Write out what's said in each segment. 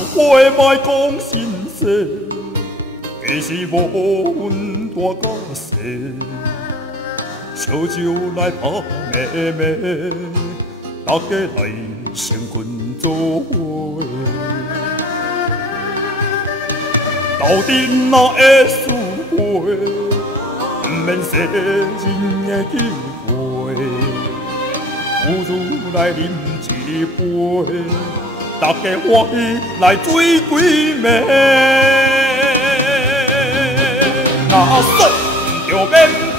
话莫讲心事，其实无阮大甲小，烧酒来拍妹妹，大家来成群做伙。斗阵若会输陪，毋免世人的机会，不如来饮一杯。大家欢喜来醉几暝，若说着免歹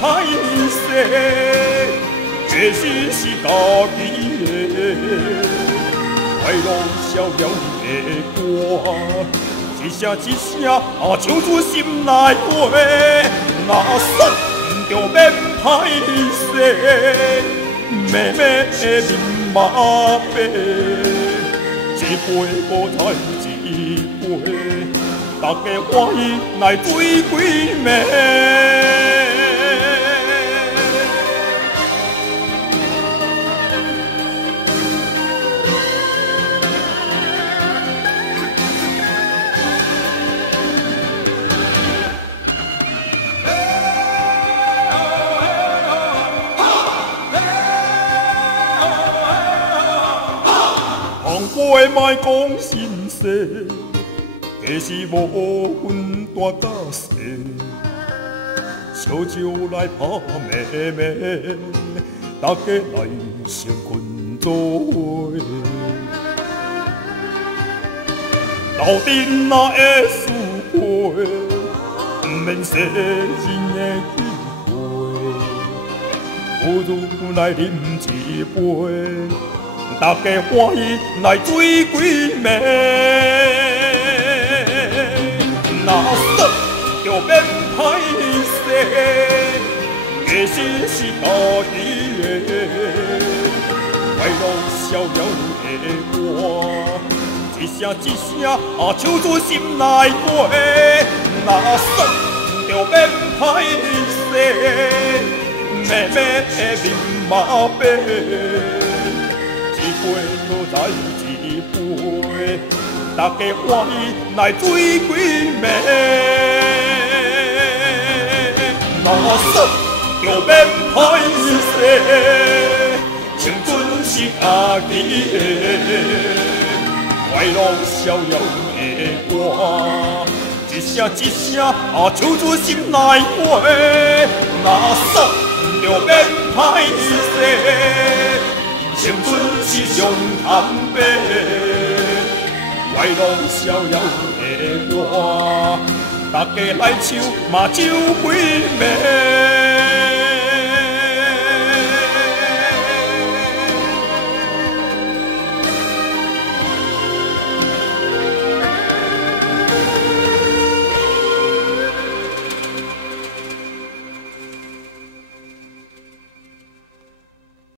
势，其实是家己的。快乐逍遥的歌，一声一声唱出心内话。若说着免歹势，妹妹的面麻白。一杯无再一杯，大家欢喜来醉几暝。话莫讲心事，其实无阮大甲小，烧酒来拍妹妹，大家来成群做伙。斗阵若会输陪，毋免世人的机会，不如来饮一杯。大家欢喜来醉几暝，若说着免歹势，其实是家己的。快乐逍遥的歌，一声一声唱出心内话。若说着免歹势，妹妹的面麻白。一杯无再一杯，大家欢喜来醉几暝。若说着免歹势，青春是家己的。快乐逍遥的歌，一声一声唱出心内话。若说着免歹势。青春是上坦白，快乐逍遥的歌，大家来唱嘛唱几暝。